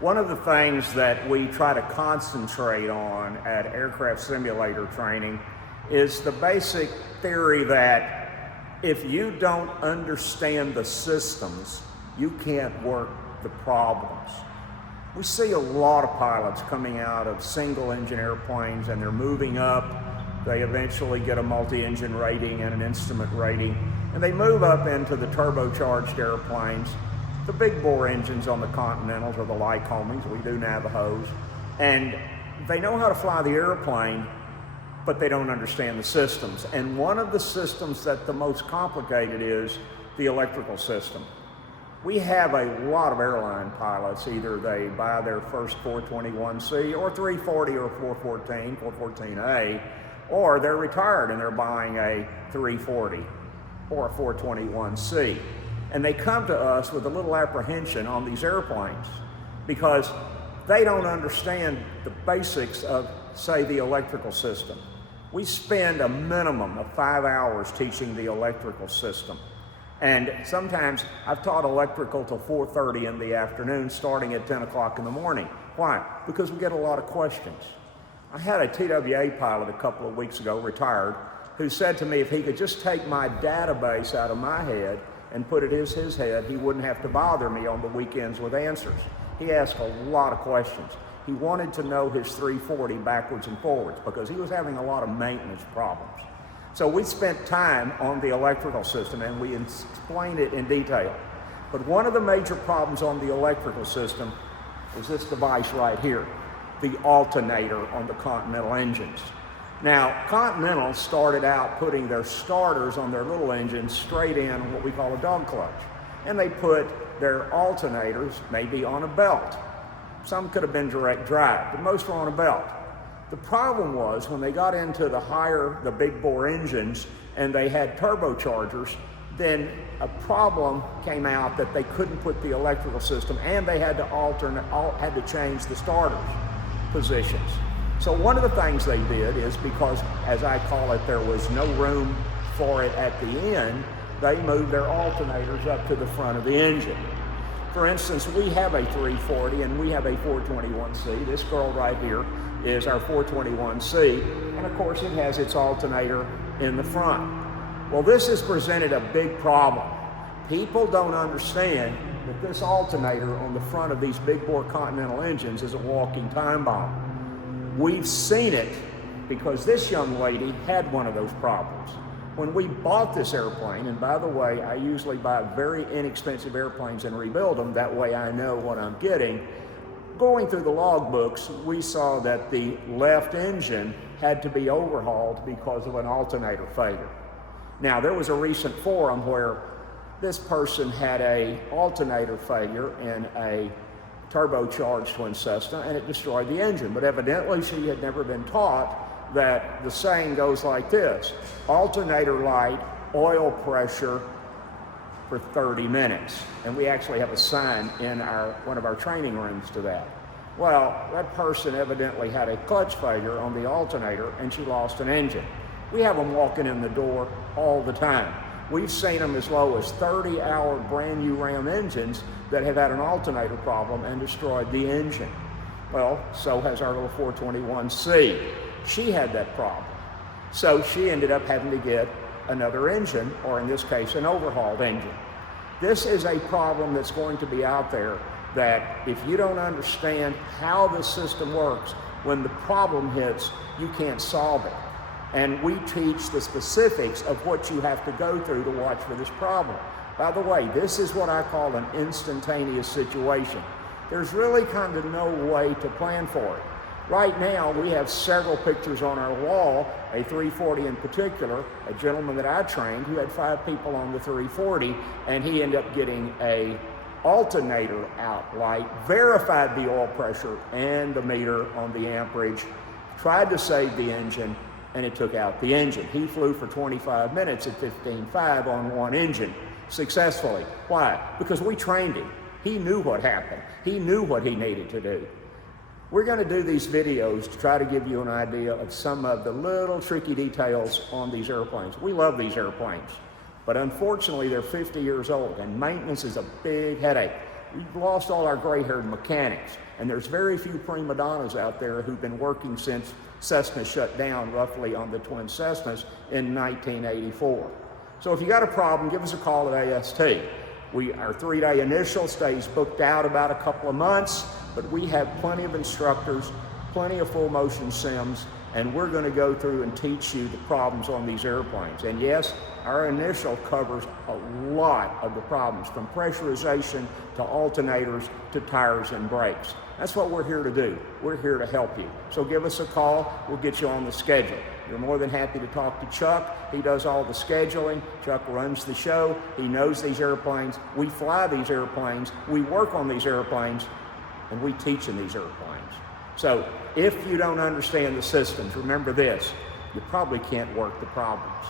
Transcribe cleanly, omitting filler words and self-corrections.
One of the things that we try to concentrate on at aircraft simulator training is the basic theory that if you don't understand the systems, you can't work the problems. We see a lot of pilots coming out of single engine airplanes and they're moving up. They eventually get a multi-engine rating and an instrument rating, and they move up into the turbocharged airplanes, the big bore engines on the Continentals or the Lycomies. We do Navajos, and they know how to fly the airplane, but they don't understand the systems. And one of the systems that's the most complicated is the electrical system. We have a lot of airline pilots, either they buy their first 421C or 340 or 414, 414A, or they're retired and they're buying a 340 or a 421C. And they come to us with a little apprehension on these airplanes because they don't understand the basics of, say, the electrical system. We spend a minimum of 5 hours teaching the electrical system. And sometimes I've taught electrical till 4:30 in the afternoon, starting at 10 o'clock in the morning. Why? Because we get a lot of questions. I had a TWA pilot a couple of weeks ago, retired, who said to me if he could just take my database out of my head and put it in his head, he wouldn't have to bother me on the weekends with answers. He asked a lot of questions. He wanted to know his 340 backwards and forwards because he was having a lot of maintenance problems. So we spent time on the electrical system and we explained it in detail. But one of the major problems on the electrical system is this device right here, the alternator on the Continental engines. Now, Continental started out putting their starters on their little engines straight in what we call a dog clutch. And they put their alternators maybe on a belt. Some could have been direct drive, but most were on a belt. The problem was when they got into the big bore engines and they had turbochargers, then a problem came out that they couldn't put the electrical system and they had to change the starters positions. So one of the things they did is, because, as I call it, there was no room for it at the end, they moved their alternators up to the front of the engine. For instance, we have a 340 and we have a 421C. This girl right here is our 421C, and of course it has its alternator in the front. Well, this has presented a big problem. People don't understand that this alternator on the front of these big bore Continental engines is a walking time bomb. We've seen it because this young lady had one of those problems. When we bought this airplane, and by the way, I usually buy very inexpensive airplanes and rebuild them, that way I know what I'm getting. Going through the logbooks, we saw that the left engine had to be overhauled because of an alternator failure. Now, there was a recent forum where this person had an alternator failure in a turbocharged twin Cessna and it destroyed the engine, but evidently she had never been taught that the saying goes like this: alternator light, oil pressure for 30 minutes. And we actually have a sign in one of our training rooms to that. Well, that person evidently had a clutch failure on the alternator and she lost an engine. We have them walking in the door all the time. We've seen them as low as 30-hour brand new Ram engines that have had an alternator problem and destroyed the engine. Well, so has our little 421C. She had that problem. So she ended up having to get another engine, or in this case, an overhauled engine. This is a problem that's going to be out there that if you don't understand how the system works, when the problem hits, you can't solve it. And we teach the specifics of what you have to go through to watch for this problem. By the way, this is what I call an instantaneous situation. There's really kind of no way to plan for it. Right now, we have several pictures on our wall, a 340 in particular, a gentleman that I trained who had 5 people on the 340, and he ended up getting a alternator out light, verified the oil pressure and the meter on the amperage, tried to save the engine, and it took out the engine. He flew for 25 minutes at 15.5 on one engine successfully. Why? Because we trained him. He knew what happened. He knew what he needed to do. We're going to do these videos to try to give you an idea of some of the little tricky details on these airplanes. We love these airplanes, but unfortunately they're 50 years old and maintenance is a big headache. We've lost all our gray-haired mechanics, and there's very few prima donnas out there who've been working since Cessna shut down roughly on the twin Cessnas in 1984. So if you got a problem, give us a call at AST. Our 3-day initial stays booked out about a couple of months, but we have plenty of instructors, plenty of full motion sims, and we're going to go through and teach you the problems on these airplanes. And yes, our initial covers a lot of the problems, from pressurization to alternators to tires and brakes. That's what we're here to do. We're here to help you. So give us a call. We'll get you on the schedule. You're more than happy to talk to Chuck. He does all the scheduling. Chuck runs the show. He knows these airplanes. We fly these airplanes. We work on these airplanes, and we teach in these airplanes. So if you don't understand the systems, remember this: you probably can't work the problems.